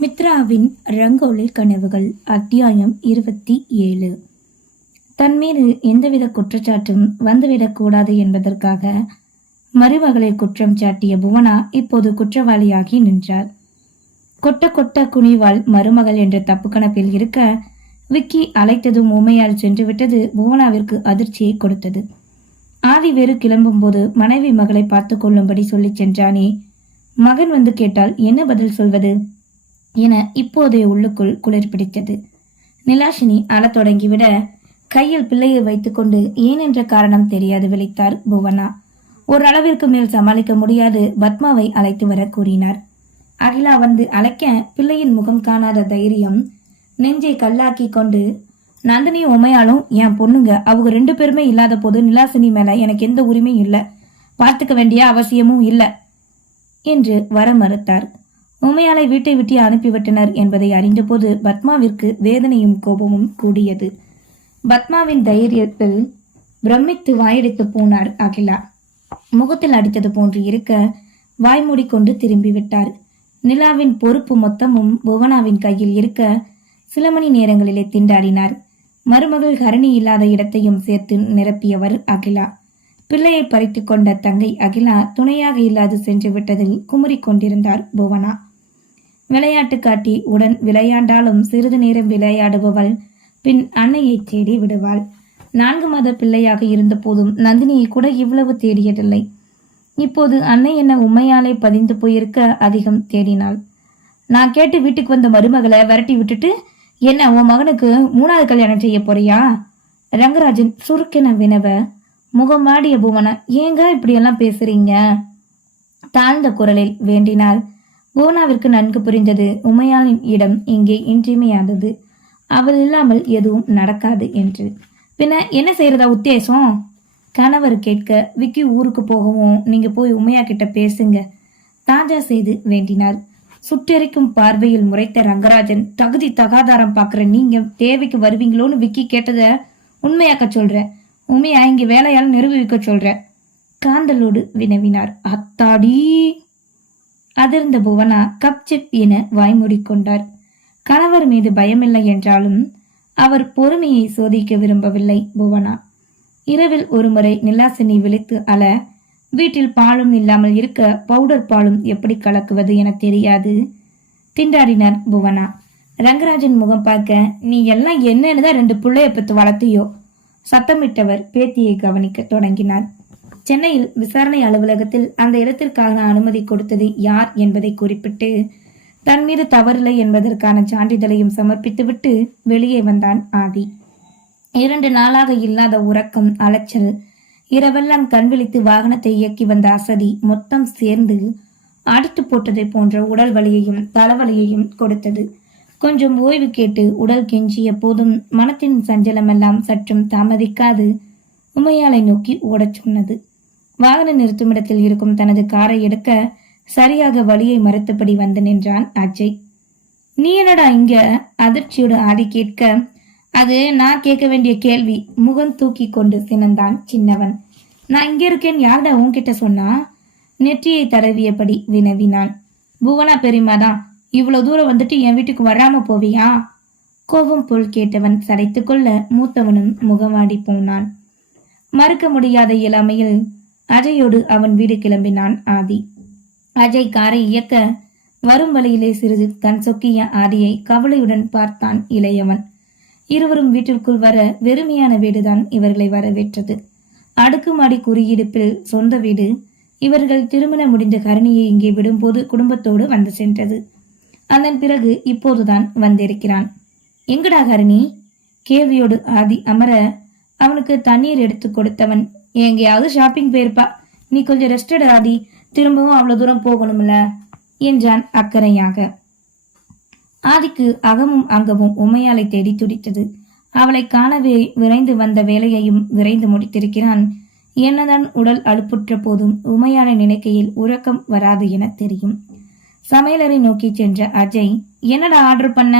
மித்ராவின் ரங்கோலி கனவுகள் அத்தியாயம் இருபத்தி ஏழு. தன் மீது எந்தவித குற்றச்சாட்டும் வந்துவிடக்கூடாது என்பதற்காக மருமகளை குற்றம் சாட்டிய புவனா இப்போது குற்றவாளியாகி நின்றார் கொட்ட கொட்ட குனிவாள் மருமகள் என்ற தப்பு கணப்பில் இருக்க விக்கி அழைத்ததும் உமையால் சென்று விட்டது புவனாவிற்கு அதிர்ச்சியை கொடுத்தது. ஆதி வேறு கிளம்பும்போது மனைவி மகளை பார்த்து கொள்ளும்படி சொல்லிச் சென்றானே மகன் வந்து கேட்டால் என்ன பதில் சொல்வது? என இப்போதைய உள்ளுக்குள் குளிர் பிடித்தது நிலாஷினி அழத் தொடங்கிவிட கையில் பிள்ளையை வைத்துக்கொண்டு ஏன் என்ற காரணம் தெரியாது விழித்தார் புவனா. ஓரளவிற்கு மேல் சமாளிக்க முடியாது பத்மாவை அழைத்து வர கூறினார். அகிலா வந்து அழைக்க பிள்ளையின் முகம் காணாத தைரியம் நெஞ்சை கல்லாக்கி கொண்டு நந்தினி உமையாலும் என் பொண்ணுங்க அவங்க ரெண்டு பேருமே இல்லாத போது நிலாசினி மேல எனக்கு எந்த உரிமையும் இல்லை. பார்த்துக்க வேண்டிய அவசியமும் இல்லை என்று வர மறுத்தார். உமையாலை வீட்டை விட்டு அனுப்பிவிட்டனர் என்பதை அறிந்தபோது பத்மாவிற்கு வேதனையும் கோபமும் கூடியது. பத்மாவின் தைரியத்தில் பிரமித்து வாயடித்து போனார் அகிலா. முகத்தில் அடித்தது போன்று இருக்க வாய் மூடிக்கொண்டு திரும்பிவிட்டார் நிலாவின் பொறுப்பு மொத்தமும் புவனாவின் கையில் இருக்க சில மணி நேரங்களிலே திண்டாடினார். மருமகள் கரணி இல்லாத இடத்தையும் சேர்த்து நிரப்பியவர் அகிலா. பிள்ளையை பறித்து கொண்ட தங்கை அகிலா துணையாக இல்லாது சென்று விட்டதில் குமுறிக் கொண்டிருந்தார் புவனா. விளையாட்டு காட்டி உடன் விளையாண்டாலும் சிறிது நேரம் விளையாடுபவள். பின் அன்னையை தேடி விடுவாள். நான்கு மாத பிள்ளையாக இருந்த போதும் நந்தினியை கூட இவ்வளவு தேடியதில்லை. இப்போது அன்னை என்ன உண்மையாலே பதிந்து போயிருக்க அதிகம் தேடினாள். நான் கேட்டு வீட்டுக்கு வந்த மருமகளை விரட்டி விட்டுட்டு என்ன உன் மகனுக்கு மூணாவது கல்யாணம் செய்ய போறியா? ரங்கராஜன் சுருக்கென வினவ முகமாடிய புவனா ஏங்க இப்படியெல்லாம் பேசுறீங்க? தாழ்ந்த குரலில் வேண்டினாள். புவனாவிற்கு நன்கு புரிந்தது. உமையாளின் இடம் இங்கே இன்றியமையாதது. அவள் இல்லாமல் எதுவும் நடக்காது என்று. பின்ன என்ன செய்யறதா உத்தேசம்? கணவர் கேட்க விக்கி ஊருக்கு போகவும் நீங்க போய் உமையா கிட்ட பேசுங்க. தாஜா செய்து வேண்டினார் சுற்றறிக்கும் பார்வையில் முறைத்த ரங்கராஜன் தகுதி தகாதாரம் பாக்குற நீங்க தேவைக்கு வருவீங்களோன்னு விக்கி கேட்டத உண்மையாக்க சொல்ற. உமையா இங்க வேலையால் நிரூபிக்க சொல்ற. காந்தலோடு வினவினார். அத்தாடி! அதிர்ந்த புவனா கப் சிப் என வாய்மூடிக்கொண்டார் கணவர் மீது பயமில்லை என்றாலும் அவர் பொறுமையை சோதிக்க விரும்பவில்லை புவனா. இரவில் ஒருமுறை நிலாசினி விழித்து அல வீட்டில் பாலும் இல்லாமல் இருக்க பவுடர் பாலும் எப்படி கலக்குவது என தெரியாது திண்டாடினார் புவனா. ரங்கராஜன் முகம் பார்க்க நீ எல்லாம் என்னன்னு தான் ரெண்டு பிள்ளைய பத்து வளர்த்தியோ சத்தமிட்டவர் பேத்தியை கவனிக்க தொடங்கினார். சென்னையில் விசாரணை அலுவலகத்தில் அந்த இடத்திற்கான அனுமதி கொடுத்தது யார் என்பதை குறிப்பிட்டு தன் மீது தவறில்லை என்பதற்கான சான்றிதழையும் சமர்ப்பித்துவிட்டு வெளியே வந்தான் ஆதி. இரண்டு நாளாக இல்லாத உறக்கம் அலைச்சல் இரவெல்லாம் கண் விழித்து வாகனத்தை இயக்கி வந்த அசதி மொத்தம் சேர்ந்து அடித்து போட்டதை போன்ற உடல் வலியையும் தலைவலியையும் கொடுத்தது. கொஞ்சம் ஓய்வு கேட்டு உடல் கெஞ்சிய போதும் மனத்தின் சஞ்சலமெல்லாம் சற்றும் தாமதிக்காது உமையாளை நோக்கி ஓடச் சொன்னது. வாகன நிறுத்துமிடத்தில் இருக்கும் தனது காரை எடுக்க சரியாக வழியை மறுத்தபடி வந்து நின்றான் அஜய். நீ என்னடா இங்க? அதிர்ச்சியோடு ஆடி கேட்க அது நான் கேட்க வேண்டிய கேள்வி. முகம் தூக்கி கொண்டு சினந்தான் சின்னவன். நான் இங்க இருக்கேன் யார்டா உன்கிட்ட சொன்னா? நெற்றியை தடவியபடி வினவினான். புவனா பெரியமாதான் இவ்வளவு தூரம் வந்துட்டு என் வீட்டுக்கு வராம போவியா? கோபம் போல் கேட்டவன் சடைத்துக்கொள்ள மூத்தவனும் முகமாடி போனான். மறுக்க முடியாத இளமையில் அஜயோடு அவன் வீடு கிளம்பினான் ஆதி. அஜய் காரை இயக்க வரும் வழியிலே சிறிது தன் சொக்கிய ஆதியை கவலையுடன் பார்த்தான் இளையவன். இருவரும் வீட்டிற்குள் வர வெறுமையான வீடுதான் இவர்களை வரவேற்றது. அடுக்குமாடி குறியீடுப்பில் சொந்த வீடு. இவர்கள் திருமணம் முடிந்த கருணியை இங்கே விடும்போது குடும்பத்தோடு வந்து சென்றது. அதன் பிறகு இப்போதுதான் வந்திருக்கிறான். எங்கடா கருணி? கேவியோடு ஆதி அமர அவனுக்கு தண்ணீர் எடுத்து கொடுத்தவன் எங்கேயாவது ஷாப்பிங் போயிருப்பா. நீ கொஞ்சம் ரெஸ்டட் ஆடி திரும்பவும் அவ்வளவு தூரம் போகணும்ல? என்றான் அக்கறையாக. ஆதிக்கு அகமும் அங்கமும் உமையாலை தேடி துடித்தது. அவளை காணவே விரைந்து வந்த வேலையையும் விரைந்து முடித்திருக்கிறான். என்னதான் உடல் அலுப்புற்ற போதும் உமையாலை நினைக்கையில் உறக்கம் வராது என தெரியும். சமையலறை நோக்கி சென்ற அஜய் என்னடா ஆர்டர் பண்ண?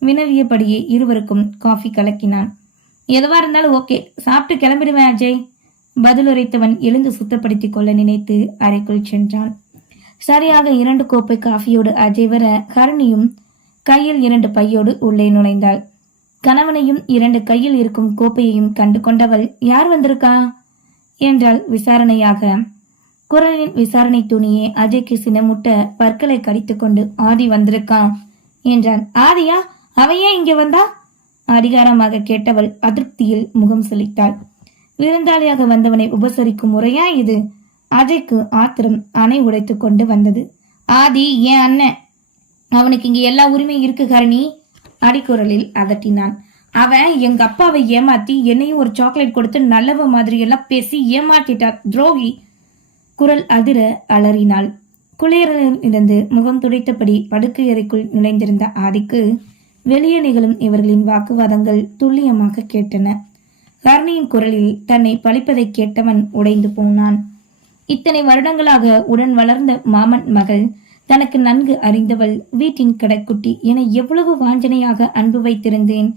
வினவியபடியே இருவருக்கும் காஃபி கலக்கினான். எதுவா இருந்தாலும் ஓகே சாப்பிட்டு கிளம்பிடுவேன் அஜய். பதிலுரைத்தவன் எழுந்து சுத்தப்படுத்திக் கொள்ள நினைத்து அறைக்குள் சென்றான் சரியாக இரண்டு கோப்பை காஃபியோடு அஜய் வர கரணியும் கையில் இரண்டு பையோடு உள்ளே நுழைந்தாள். கணவனையும் இரண்டு கையில் இருக்கும் கோப்பையையும் கண்டு கொண்டவள் யார் வந்திருக்கா? என்றாள் விசாரணையாக. குரலின் விசாரணை துணியே அஜய்க்கு சினமுட்ட பற்களை கடித்துக்கொண்டு ஆதி வந்திருக்கான் என்றான். ஆதியா? அவையே ஏன் இங்கே வந்தா? அதிகாரமாக கேட்டவள் அதிருப்தியில் முகம் செழித்தாள் விருந்தாளியாக வந்தவனை உபசரிக்கும் முறையா இது? அஜய்க்கு ஆத்திரம் அணை உடைத்து கொண்டு வந்தது. ஆதி என் அண்ணன் அவனுக்கு இங்க எல்லா உரிமையும் இருக்கு கரணி அடிக்குரலில் அதட்டினான். அவன் எங்க அப்பாவை ஏமாத்தி என்னையும் ஒரு சாக்லேட் கொடுத்து நல்லவ மாதிரி எல்லாம் பேசி ஏமாத்திட்டார் துரோகி. குரல் அதிர அலறினாள். குளிரில் இருந்து முகம் துடைத்தபடி படுக்கை அறைக்குள் நுழைந்திருந்த ஆதிக்கு வெளியே நிகழும் இவர்களின் வாக்குவாதங்கள் துல்லியமாக கேட்டன. கர்ணியின் குரலில் தன்னை பழிப்பதை கேட்டவன் உடைந்து போனான். இத்தனை வருடங்களாக உடன் வளர்ந்த மாமன் மகள் தனக்கு நன்கு அறிந்தவள் வீட்டின் கடைக்குட்டி என எவ்வளவு வாஞ்சனையாக அன்பு வைத்திருந்தேன்.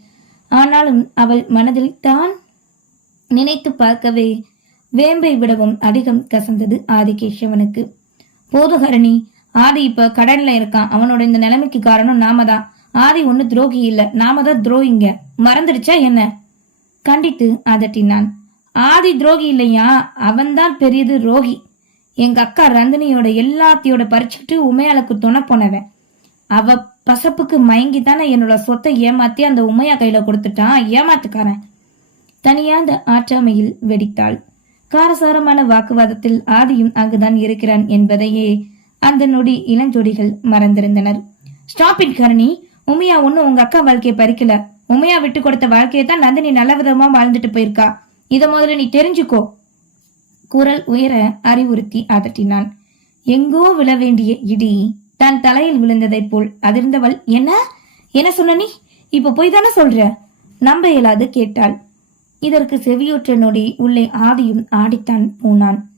ஆனாலும் அவள் மனதில் தான் நினைத்து பார்க்கவே வேம்பை விடவும் அதிகம் கசந்தது ஆதிகேஷவனுக்கு போதுகரணி ஆதி இப்ப கடன்ல இருக்கான். அவனோட இந்த நிலைமைக்கு காரணம் நாம தான் ஆதி ஒண்ணு துரோகி இல்ல. நாம தான் துரோகிங்க. மறந்துடுச்சா என்ன? கண்டித்து அதட்டினான். ஆதி துரோகி இல்லையா? அவன்தான் பெரியது ரோகி. எங்க அக்கா ரந்தினியோட எல்லாத்தையோட பறிச்சுட்டு உமையாளுக்கு துணை போனவன். அவ பசப்புக்கு மயங்கி தானே என்னோட சொத்தை ஏமாத்தி அந்த உமையா கையில கொடுத்துட்டான். ஏமாத்துக்காரன். தனியா அந்த ஆற்றாமையில் வெடித்தாள். காரசாரமான வாக்குவாதத்தில் ஆதியும் அங்குதான் இருக்கிறான் என்பதையே அந்த நொடி இளஞ்சொடிகள் மறந்திருந்தனர். Stop it கரணி. உமையா ஒன்னும் உங்க அக்கா வாழ்க்கையை பறிக்கல. உமையா விட்டு கொடுத்த வாழ்க்கையை தான் நந்தினி நல்ல விதமா வாழ்ந்துட்டு போயிருக்கா. இத முதல்ல நீ தெரிஞ்சுக்கோ. குரல் உயர அறிவுறுத்தி அதட்டினான். எங்கோ விழ வேண்டிய இடி தன் தலையில் விழுந்ததைப் போல் அதிர்ந்தவள். என்ன? என்ன சொன்ன நீ? இப்ப போய் தானே சொல்ற? நம்ப இயலாது கேட்டாள். இதற்கு செவியுற்ற நொடி உள்ளே ஆதியும் ஆடித்தான் போனான்.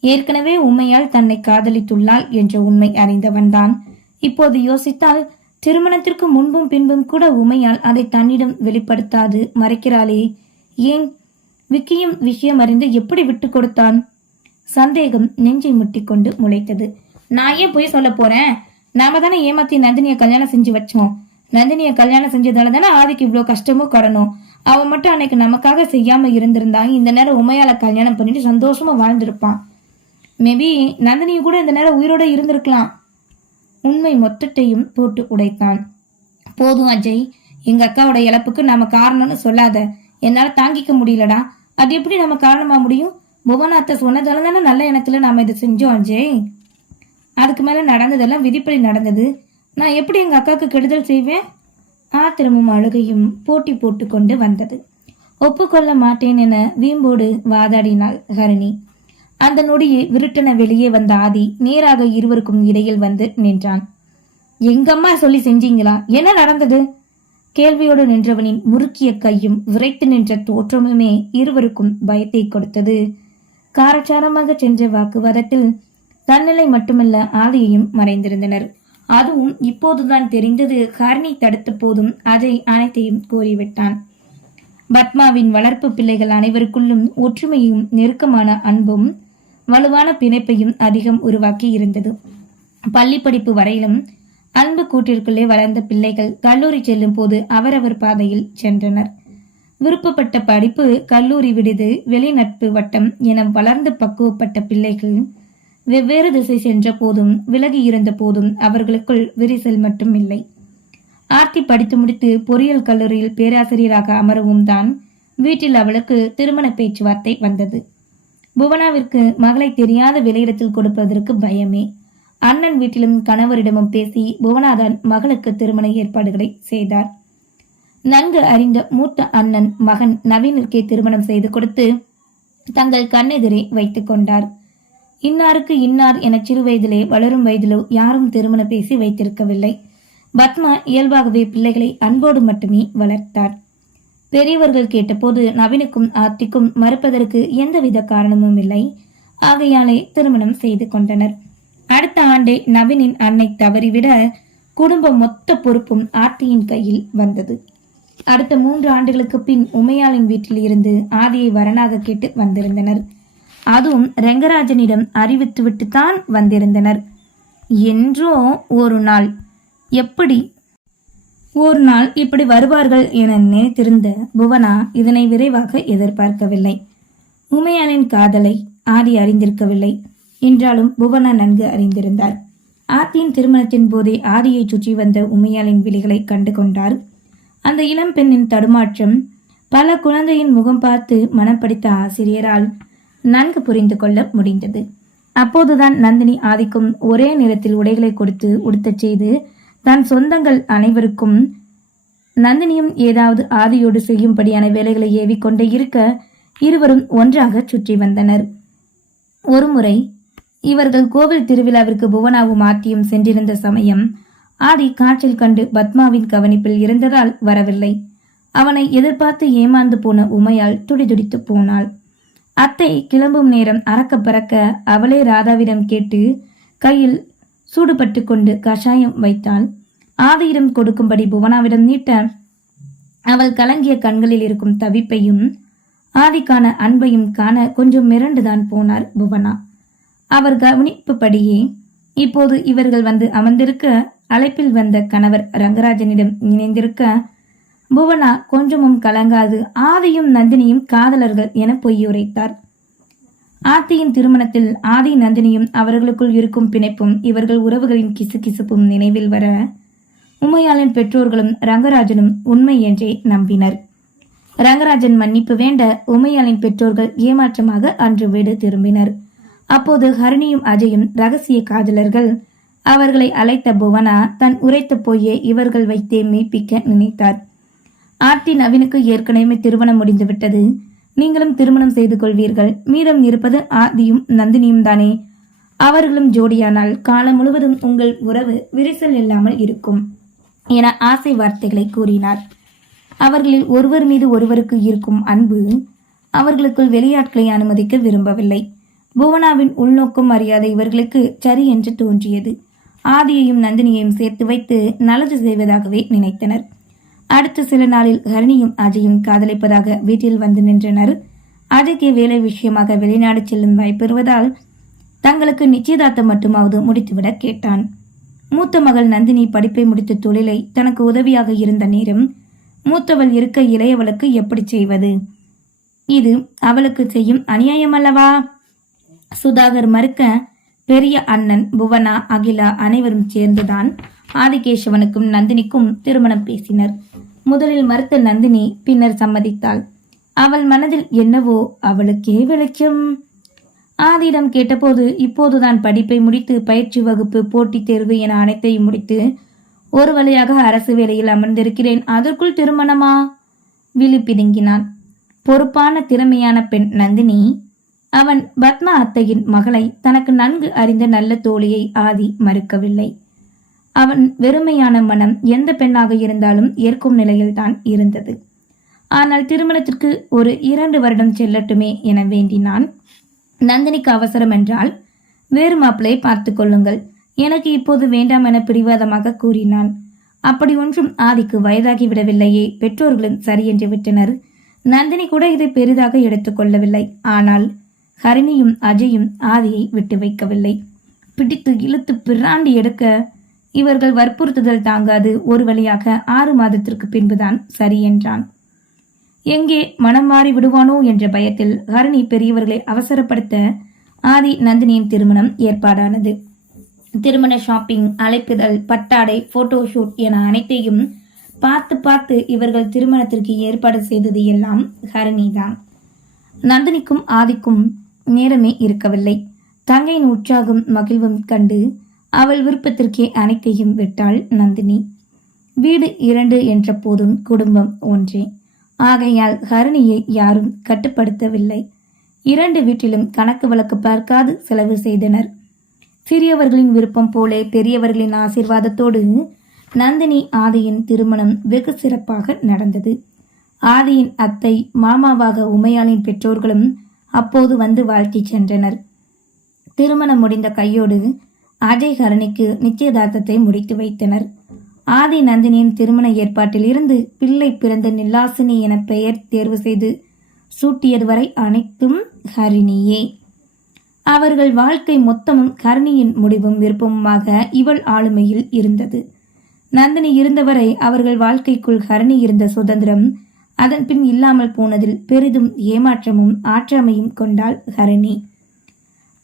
ஏற்கனவே உண்மையால் தன்னை காதலித்துள்ளாள் என்ற உண்மை அறிந்தவன்தான். இப்போது யோசித்தால் திருமணத்திற்கு முன்பும் பின்பும் கூட உமையால் அதை தன்னிடம் வெளிப்படுத்தாது மறைக்கிறாளே. ஏன்? விக்கியும் விஷயம் அறிந்து எப்படி விட்டு கொடுத்தான்? சந்தேகம் நெஞ்சை முட்டிக்கொண்டு முளைத்தது. நான் ஏன் போய் சொல்ல போறேன்? நாம தானே ஏமாத்தி நந்தினிய கல்யாணம் செஞ்சு வச்சோம். நந்தினிய கல்யாணம் செஞ்சதால தானே ஆதிக்கு இவ்வளவு கஷ்டமும் கடனும் அவன் மட்டும் அன்னைக்கு நமக்காக செய்யாம இருந்திருந்தா இந்த நேரம் உமையால கல்யாணம் பண்ணிட்டு சந்தோஷமா வாழ்ந்திருப்பான். மேபி நந்தினியும் கூட இந்த நேரம் உயிரோட இருந்திருக்கலாம். உண்மை மொத்தத்தையும் போட்டு உடைத்தான். போதும் அஜய் எங்க அக்காவோட இழப்புக்கு நாம காரணம்னு சொல்லாத. என்னால தாங்கிக்க முடியலடா. அது எப்படி நம்ம காரணமா முடியும்? புவனாத்த சொன்னதால தானே நல்ல எண்ணத்துல நாம இதை செஞ்சோம் அஜய். அதுக்கு மேல நடந்ததெல்லாம் விதிப்படி நடந்தது. நான் எப்படி எங்க அக்காவுக்கு கெடுதல் செய்வேன்? ஆத்திரமும் அழுகையும் போட்டி போட்டுக்கொண்டு வந்தது. ஒப்புக்கொள்ள மாட்டேன் என வீம்போடு வாதாடினாள் ஹரிணி. அந்த நொடியே விருட்டென வெளியே வந்த ஆதி நேராக இருவருக்கும் இடையில் வந்து நின்றான். எங்கம்மா சொல்லி செஞ்சீங்களா? என்ன நடந்தது? கேள்வியோடு நின்றவனின் முறுக்கிய கையும் விரைத்து நின்ற தோற்றமுமே இருவருக்கும் பயத்தை கொடுத்தது. காரச்சாரமாக சென்ற வாக்குவாதத்தில் தன்னிலை மட்டுமல்ல ஆதியையும் மறைந்திருந்தனர். அதுவும் இப்போதுதான் தெரிந்தது. ஹர்னி தடுத்த போதும் அஜய் அனைத்தையும் கூறிவிட்டான் பத்மாவின் வளர்ப்பு பிள்ளைகள் அனைவருக்குள்ளும் ஒற்றுமையும் நெருக்கமான அன்பும் வலுவான பிணைப்பையும் அதிகம் உருவாக்கி இருந்தது பள்ளி படிப்பு வரையிலும் அன்பு கூட்டிற்குள்ளே வளர்ந்த பிள்ளைகள் கல்லூரி செல்லும் போது அவரவர் பாதையில் சென்றனர். விருப்பப்பட்ட படிப்பு கல்லூரி விடுது வெளிநட்பு வட்டம் என வளர்ந்து பக்குவப்பட்ட பிள்ளைகள் வெவ்வேறு திசை சென்ற போதும் விலகி இருந்த போதும் அவர்களுக்குள் விரிசல் மட்டும் இல்லை. ஆர்த்தி படித்து முடித்து பொறியியல் கல்லூரியில் பேராசிரியராக அமரவும் தான் வீட்டில் அவளுக்கு திருமண பேச்சுவார்த்தை வந்தது. புவனாவிற்கு மகளை தெரியாத விலையிடத்தில் கொடுப்பதற்கு பயமே. அண்ணன் வீட்டிலும் கணவரிடமும் பேசி புவனாதான் மகளுக்கு திருமண ஏற்பாடுகளை செய்தார். நன்கு அறிந்த மூத்த அண்ணன் மகன் நவீனிற்கே திருமணம் செய்து கொடுத்து தங்கள் கண்ணெதிரே வைத்துக் கொண்டார். இன்னாருக்கு இன்னார் என சிறு வயதிலே வளரும் வயதிலோ யாரும் திருமண பேசி வைத்திருக்கவில்லை. பத்மா இயல்பாகவே பிள்ளைகளை அன்போடு மட்டுமே வளர்த்தார். பெரியவர்கள் கேட்டபோது நவீனுக்கும் ஆர்த்திக்கும் மறுப்பதற்கு எந்தவித காரணமும் இல்லை. ஆகையாலே திருமணம் செய்து கொண்டனர். அடுத்த ஆண்டே நவீனின் அன்னை தவறிவிட குடும்பம் மொத்த பொறுப்பும் ஆர்த்தியின் கையில் வந்தது. அடுத்த மூன்று ஆண்டுகளுக்கு பின் உமையாளின் வீட்டில் இருந்து ஆதியை வரனாக கேட்டு வந்திருந்தனர். அதுவும் ரெங்கராஜனிடம் அறிவித்துவிட்டுத்தான் வந்திருந்தனர். என்றோ ஒரு நாள் எப்படி ஒரு நாள் இப்படி வருவார்கள் என நினைத்திருந்த புவனா இதனை விரைவாக எதிர்பார்க்கவில்லை. உமையானின் காதலை ஆதி அறிந்திருக்கவில்லை. என்றாலும் புவனா நன்கு அறிந்திருந்தார். ஆத்தியின் திருமணத்தின் போதே ஆதியை சுற்றி வந்த உமையாளின் விழிகளை கண்டு கொண்டார். அந்த இளம் பெண்ணின் தடுமாற்றம் பல குழந்தையின் முகம் பார்த்து மனம் படித்த ஆசிரியரால் நன்கு புரிந்து கொள்ள முடிந்தது. அப்போதுதான் நந்தினி ஆதிக்கும் ஒரே நேரத்தில் உடைகளை கொடுத்து உடுத்தச் செய்து தன் சொந்தங்கள் அனைவருக்கும் நந்தினியும் ஏதாவது ஆதியோடு செய்யும்படியான வேலைகளை ஏவிக்கொண்டே இருக்க இருவரும் ஒன்றாக சுற்றி வந்தனர். ஒருமுறை இவர்கள் கோவில் திருவிழாவிற்கு புவனாவும் ஆத்தியும் சென்றிருந்த சமயம் ஆதி காற்றில் கண்டு பத்மாவின் கவனிப்பில் இருந்ததால் வரவில்லை. அவனை எதிர்பார்த்து ஏமாந்து போன உமையால் துடிதுடித்து போனாள். அத்தை கிளம்பும் நேரம் அறக்க பறக்க அவளே ராதாவிடம் கேட்டு கையில் சூடுபட்டு கொண்டு கஷாயம் வைத்தாள். ஆதியிடம் கொடுக்கும்படி புவனாவிடம் நீட்ட அவள் கலங்கிய கண்களில் இருக்கும் தவிப்பையும் ஆதிக்கான அன்பையும் காண கொஞ்சம் மிரண்டுதான் போனார் புவனா. அவர் கவனிப்புப்படியே இப்போது இவர்கள் வந்து அமர்ந்திருக்க அழைப்பில் வந்த கணவர் ரங்கராஜனிடம் இணைந்திருக்க புவனா கொஞ்சமும் கலங்காது ஆதியும் நந்தினியும் காதலர்கள் என பொய்யுரைத்தார். ஆத்தியின் திருமணத்தில் ஆதி நந்தினியும் அவர்களுக்குள் இருக்கும் பிணைப்பும் இவர்கள் உறவுகளின் கிசுகிசுப்பும் நினைவில் வர உமையாளின் பெற்றோர்களும் ரங்கராஜனும் உண்மை என்றே நம்பினர். ரங்கராஜன் மன்னிப்பு வேண்ட உமையாளின் பெற்றோர்கள் ஏமாற்றமாக அன்று வீடு திரும்பினர். அப்போது ஹரிணியும் அஜயும் ரகசிய காதலர்கள். அவர்களை அழைத்த புவனா தன் உரைத்த பொய்யை இவர்கள் வைத்தே மெய்ப்பிக்க நினைத்தார். ஆர்த்தி நவீனுக்கு ஏற்கனவே திருமணம் முடிந்துவிட்டது. நீங்களும் திருமணம் செய்து கொள்வீர்கள். மீதம் இருப்பது ஆதியும் நந்தினியும் தானே. அவர்களும் ஜோடியானால் காலம் முழுவதும் உங்கள் உறவு விரிசல் இல்லாமல் இருக்கும் என ஆசை வார்த்தைகளை கூறினார். அவர்களில் ஒருவர் மீது ஒருவருக்கு இருக்கும் அன்பு அவர்களுக்குள் வெளியாட்களை அனுமதிக்க விரும்பவில்லை. புவனாவின் உள்நோக்கம் அறியாத இவர்களுக்கு சரி என்று தோன்றியது. ஆதியையும் நந்தினியையும் சேர்த்து வைத்து நல்லது செய்வதாகவே நினைத்தனர். அடுத்த சில நாளில் ஹரிணியும் அஜயும் காதலிப்பதாக வீட்டில் வந்து நின்றனர். அஜய்க்கு வேலை விஷயமாக வெளிநாடு செல்லும் வாய்ப்பெறுவதால் தங்களுக்கு நிச்சயதார்த்தம் மட்டுமாவது முடித்துவிட கேட்டான். மூத்த மகள் நந்தினி படிப்பை முடித்த தொழிலை தனக்கு உதவியாக இருந்த நேரம் மூத்தவள் இருக்க இளையவளுக்கு எப்படி செய்வது? இது அவளுக்கு செய்யும் அநியாயம் அல்லவா? சுதாகர் மறுக்க பெரிய அண்ணன் புவனா அகிலா அனைவரும் சேர்ந்துதான் ஆதிகேசவனுக்கும் நந்தினிக்கும் திருமணம் பேசினர். முதலில் மறுத்த நந்தினி பின்னர் சம்மதித்தாள். அவள் மனதில் என்னவோ அவளுக்கே வெளிச்சம் ஆதியிடம் கேட்டபோது இப்போதுதான் படிப்பை முடித்து பயிற்சி வகுப்பு போட்டித் தேர்வு என அனைத்தையும் முடித்து ஒரு வழியாக அரசு வேலையில் அமர்ந்திருக்கிறேன். அதற்குள் திருமணமா? விழி பிதுங்கினான். பொறுப்பான திறமையான பெண் நந்தினி. அவன் பத்மா அத்தையின் மகளை தனக்கு நன்கு அறிந்த நல்ல தோழியை ஆதி மறுக்கவில்லை. அவன் வெறுமையான மனம் எந்த பெண்ணாக இருந்தாலும் ஏற்கும் நிலையில்தான் இருந்தது. ஆனால் திருமணத்திற்கு ஒரு இரண்டு வருடம் செல்லட்டுமே என வேண்டினான். நந்தினிக்கு அவசரம் என்றால் வேறு மாப்பிளை பார்த்து கொள்ளுங்கள். எனக்கு இப்போது வேண்டாம் என பிடிவாதமாக கூறினான். அப்படி ஒன்றும் ஆதிக்கு வயதாகி விடவில்லையே பெற்றோர்களும் சரியென்று விட்டனர். நந்தினி கூட இதை பெரிதாக எடுத்துக்கொள்ளவில்லை ஆனால் ஹரிணியும் அஜயும் ஆதியை விட்டு வைக்கவில்லை. பிடித்து இழுத்து பிராண்டி எடுக்க இவர்கள் வற்புறுத்துதல் தாங்காது. ஒரு வழியாக ஆறு மாதத்திற்கு பின்புதான் சரி என்றான். எங்கே மனம் மாறி விடுவானோ என்ற பயத்தில் ஹரணி பெரியவர்களை அவசரப்படுத்த ஆதி நந்தினியின் திருமணம் ஏற்பாடானது. திருமண ஷாப்பிங் அழைப்புதல் பட்டாடை போட்டோ ஷூட் என அனைத்தையும் பார்த்து பார்த்து இவர்கள் திருமணத்திற்கு ஏற்பாடு செய்தது எல்லாம் ஹரணிதான். நந்தினிக்கும் ஆதிக்கும் நேரமே இருக்கவில்லை. தங்கையின் உற்சாகம் மகிழ்வும் கண்டு அவள் விருப்பத்திற்கே அனைத்தையும் விட்டாள் நந்தினி. வீடு இரண்டு என்ற போதும் குடும்பம் ஒன்றே. ஆகையால் ஹரணியை யாரும் கட்டுப்படுத்தவில்லை. இரண்டு வீட்டிலும் கணக்கு வழக்கு பார்க்காது செலவு செய்தனர். சிறியவர்களின் விருப்பம் போலே பெரியவர்களின் ஆசீர்வாதத்தோடு நந்தினி ஆதியின் திருமணம் வெகு சிறப்பாக நடந்தது. ஆதியின் அத்தை மாமாவாக உமையாளின் பெற்றோர்களும் அப்போது வந்து வாழ்த்தி சென்றனர். திருமணம் முடிந்த கையோடு அஜய் ஹரணிக்கு நிச்சயதார்த்தத்தை முடித்து வைத்தனர். ஆதி நந்தினியின் திருமண ஏற்பாட்டில் இருந்து பிள்ளை பிறந்த நில்லாசினி என பெயர் தேர்வு செய்து சூட்டியது வரை அனைத்தும் ஹரிணியே. அவர்கள் வாழ்க்கை மொத்தமும் கரணியின் முடிவும் விருப்பமுமாக இவள் ஆளுமையில் இருந்தது. நந்தினி இருந்தவரை அவர்கள் வாழ்க்கைக்குள் ஹரணி இருந்த சுதந்திரம் அதன் பின் இல்லாமல் போனதில் பெரிதும் ஏமாற்றமும் ஆற்றாமையும் கொண்டாள் ஹரணி.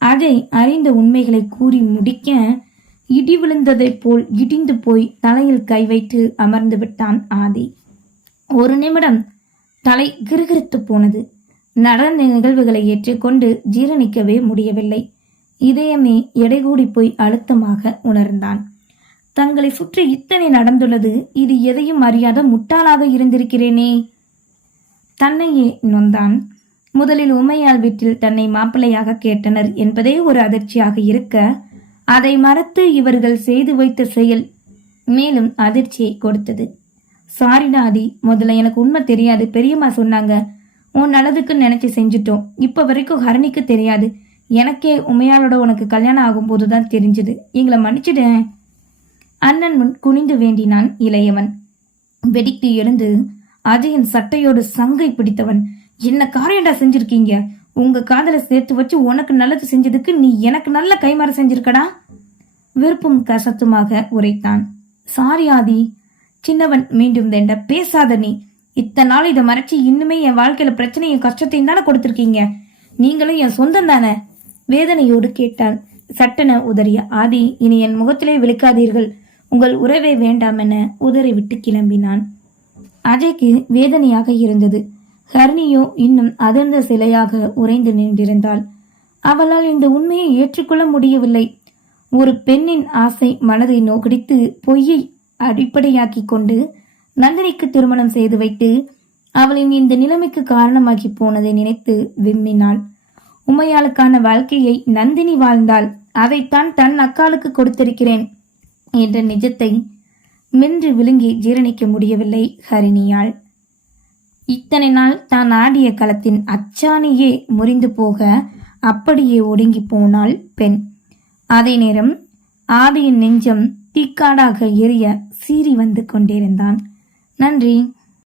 அஜய் அறிந்த உண்மைகளை கூறி முடிக்க இடி விழுந்ததைப் போல் இடிந்து போய் தலையில் கை வைத்து அமர்ந்து விட்டான் ஆதி. ஒரு நிமிடம் தலை கிறுகிறுத்து போனது. நடந்த நிகழ்வுகளை ஏற்றுக்கொண்டு ஜீரணிக்கவே முடியவில்லை. இதயமே எடைகூடி போய் அழுத்தமாக உணர்ந்தான். தங்களை சுற்றி இத்தனை நடந்துள்ளது இது எதையும் அறியாத முட்டாளாக இருந்திருக்கிறேனே. தன்னையே நொந்தான். முதலில் உமையாள் வீட்டில் தன்னை மாப்பிள்ளையாக கேட்டனர் என்பதே ஒரு அதிர்ச்சியாக இருக்க அதை மறத்து இவர்கள் செய்து வைத்த செயல் மேலும் அதிர்ச்சியை கொடுத்தது. சாரிடா ஆதி முதல்ல எனக்கு உண்மை தெரியாது பெரியம்மா சொன்னாங்க உன் நல்லதுக்கு நினைச்சு செஞ்சுட்டோம். இப்ப வரைக்கும் ஹரணிக்கு தெரியாது. எனக்கே உமையாளோட உனக்கு கல்யாணம் ஆகும்போது தான் தெரிஞ்சது. எங்களை மன்னிச்சிடு. அண்ணன் முன் குனிந்து வேண்டினான் இளையவன். வெடித்து எழுந்து அஜயன் சட்டையோடு சங்கை பிடித்தவன் என்ன காரியண்டா செஞ்சிருக்கீங்க? உங்க காதலை சேர்த்து வச்சு உனக்கு நல்லது செஞ்சதுக்கு நீ எனக்கு நல்ல கைமாற செஞ்சிருக்கடா? விருப்பும் கசத்துமாக உரைத்தான். சாரி ஆதி சின்னவன் மீண்டும் வேண்ட பேசாத நீ. இத்தனை நாள் இதை மறைச்சு இன்னுமே என் வாழ்க்கையில பிரச்சனையும் கஷ்டத்தையும் தானே கொடுத்துருக்கீங்க? நீங்களும் என் சொந்தம் தானே? வேதனையோடு கேட்டான் சட்டென உதறிய ஆதி இனி என் முகத்திலே விழுக்காதீர்கள். உங்கள் உறவே வேண்டாம் என உதறிவிட்டு கிளம்பினான். அஜய்க்கு வேதனையாக இருந்தது. ஹர்னியோ இன்னும் அதிர்ந்த சிலையாக உறைந்து நின்றிருந்தாள். அவளால் இந்த உண்மையை ஏற்றுக்கொள்ள முடியவில்லை. ஒரு பெண்ணின் ஆசை மனதை நோக்கடித்து பொய்யை அடிப்படையாக்கி கொண்டு நந்தினிக்கு திருமணம் செய்து வைத்து அவளின் இந்த நிலைமைக்கு காரணமாகி போனதை நினைத்து விம்மினாள். உமையாளுக்கான வாழ்க்கையை நந்தினி வாழ்ந்தாள் அதைத்தான் தன் அக்காளுக்கு கொடுத்திருக்கிறேன் என்ற நிஜத்தை மென்று விழுங்கி ஜீரணிக்க முடியவில்லை ஹரிணியாள். இத்தனை நாள் தான் ஆடிய களத்தின் அச்சாணியே முறிந்து போக அப்படியே ஒடுங்கி போனாள் பெண். அதே நேரம் ஆதியின் நெஞ்சம் தீக்காடாக எரிய சீறி வந்து கொண்டிருந்தான். நன்றி.